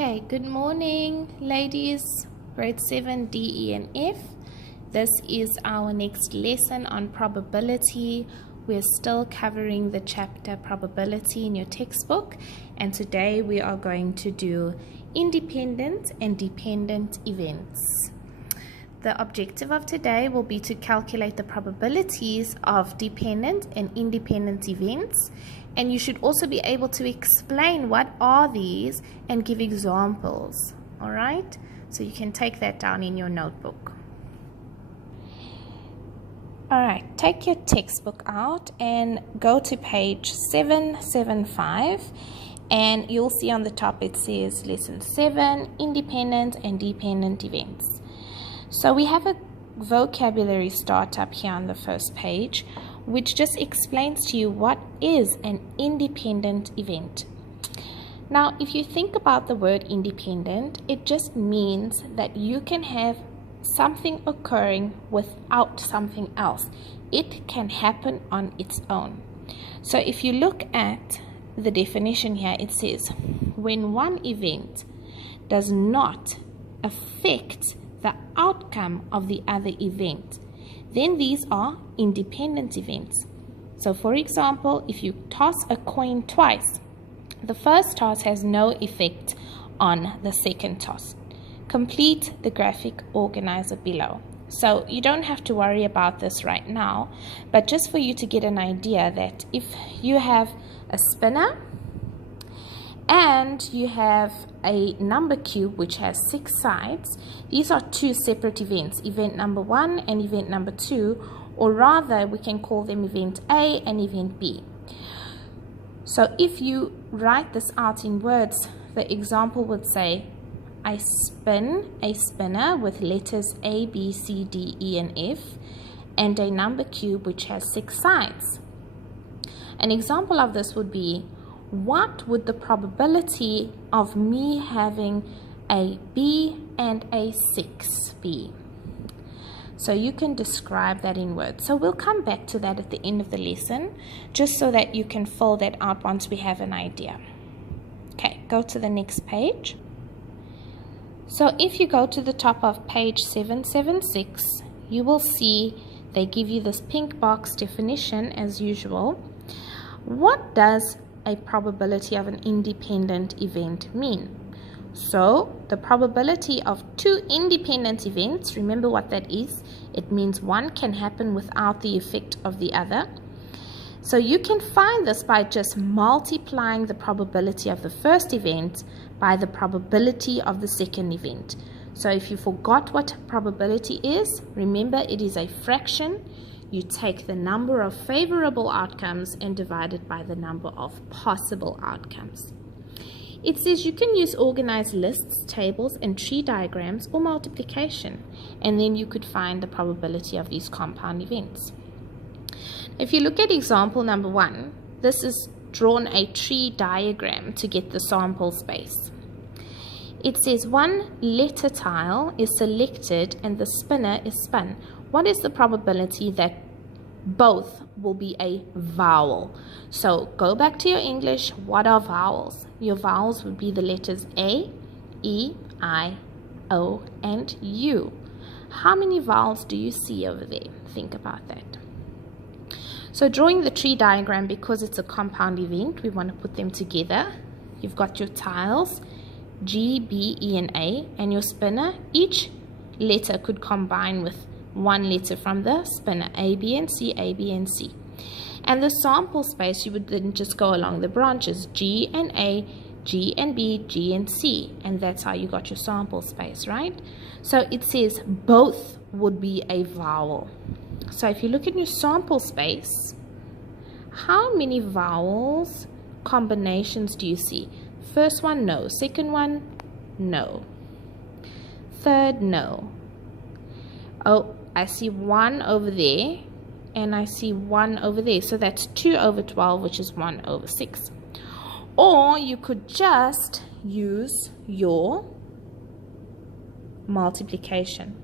Okay, good morning, ladies, grade 7, D, E, and F. This is our next lesson on probability. We're still covering the chapter probability in your textbook, and today we are going to do independent and dependent events. The objective of today will be to calculate the probabilities of dependent and independent events, and you should also be able to explain what are these and give examples. All right, so you can take that down in your notebook. All right, take your textbook out and go to page 775, and you'll see on the top it says lesson 7, independent and dependent events. So we have a vocabulary startup here on the first page, which just explains to you what is an independent event. Now, if you think about the word independent, it just means that you can have something occurring without something else. It can happen on its own. So if you look at the definition here, it says when one event does not affect the outcome of the other event, then these are independent events. So for example, if you toss a coin twice, the first toss has no effect on the second toss. Complete the graphic organizer below. So you don't have to worry about this right now, but just for you to get an idea that if you have a spinner and you have a number cube which has 6 sides, these are two separate events, event number 1 and event number 2, or rather we can call them event A and event B. So if you write this out in words, the example would say, I spin a spinner with letters A, B, C, D, E, and F, and a number cube which has 6 sides. An example of this would be, what would the probability of me having a B and a 6 be? So you can describe that in words. So we'll come back to that at the end of the lesson, just so that you can fill that out once we have an idea. Okay, go to the next page. So if you go to the top of page 776, you will see they give you this pink box definition as usual. What does a probability of an independent event mean? So the probability of two independent events, remember what that is, it means one can happen without the effect of the other. So you can find this by just multiplying the probability of the first event by the probability of the second event. So if you forgot what probability is, remember it is a fraction. You take the number of favorable outcomes and divide it by the number of possible outcomes. It says you can use organized lists, tables, and tree diagrams, or multiplication, and then you could find the probability of these compound events. If you look at example number 1, this is drawn a tree diagram to get the sample space. It says one letter tile is selected and the spinner is spun. What is the probability that both will be a vowel? So go back to your English. What are vowels? Your vowels would be the letters A, E, I, O, and U. How many vowels do you see over there? Think about that. So drawing the tree diagram, because it's a compound event, we want to put them together. You've got your tiles, G, B, E, and A, and your spinner. Each letter could combine with one letter from the spinner, A, B, and C, A, B, and C. And the sample space, you would then just go along the branches, G and A, G and B, G and C, and that's how you got your sample space, right? So it says both would be a vowel. So if you look at your sample space, how many vowels combinations do you see? First one, no. Second one, no. Third, no. Oh, I see one over there, and I see one over there. So that's 2 over 12, which is 1 over 6. Or you could just use your multiplication.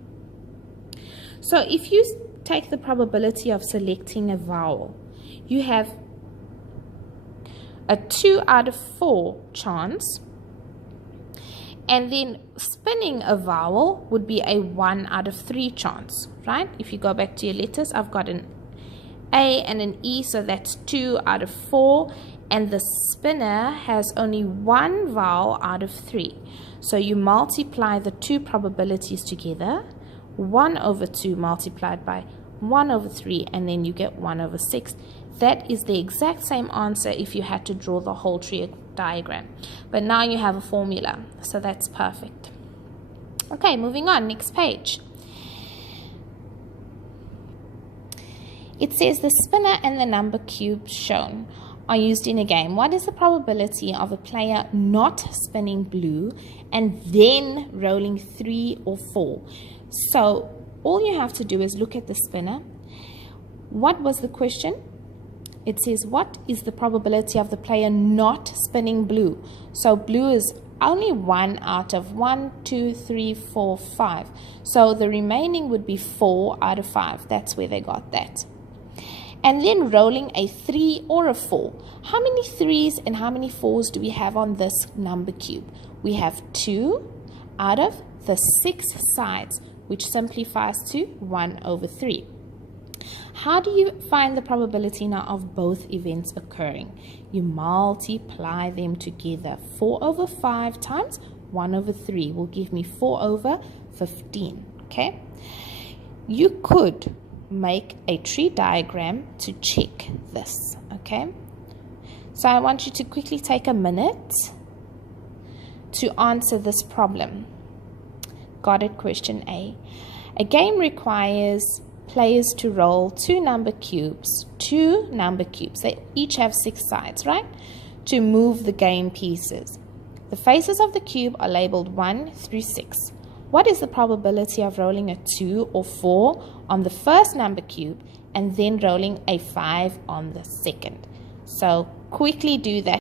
So if you take the probability of selecting a vowel, you have a 2 out of 4 chance And then spinning a vowel would be a 1 out of 3 chance, right? If you go back to your letters, I've got an A and an E, so that's 2 out of 4. And the spinner has only 1 vowel out of 3. So you multiply the two probabilities together, 1 over 2 multiplied by 1 over 3, and then you get 1 over 6. That is the exact same answer if you had to draw the whole tree diagram. But now you have a formula, so that's perfect. Okay, moving on, next page. It says the spinner and the number cube shown are used in a game. What is the probability of a player not spinning blue and then rolling 3 or 4? So all you have to do is look at the spinner. What was the question? It says, what is the probability of the player not spinning blue? So blue is only 1 out of 1, 2, 3, 4, 5. So the remaining would be 4 out of 5. That's where they got that. And then rolling a 3 or a 4. How many 3s and how many 4s do we have on this number cube? We have 2 out of the 6 sides, which simplifies to 1 over 3. How do you find the probability now of both events occurring? You multiply them together. 4 over 5 times 1 over 3 will give me 4 over 15. Okay? You could make a tree diagram to check this. Okay? So I want you to quickly take a minute to answer this problem. Got it? Question A. A game requires players to roll two number cubes. They each have 6 sides, right? To move the game pieces. The faces of the cube are labeled 1 through 6. What is the probability of rolling a 2 or 4 on the first number cube and then rolling a 5 on the second? So quickly do that.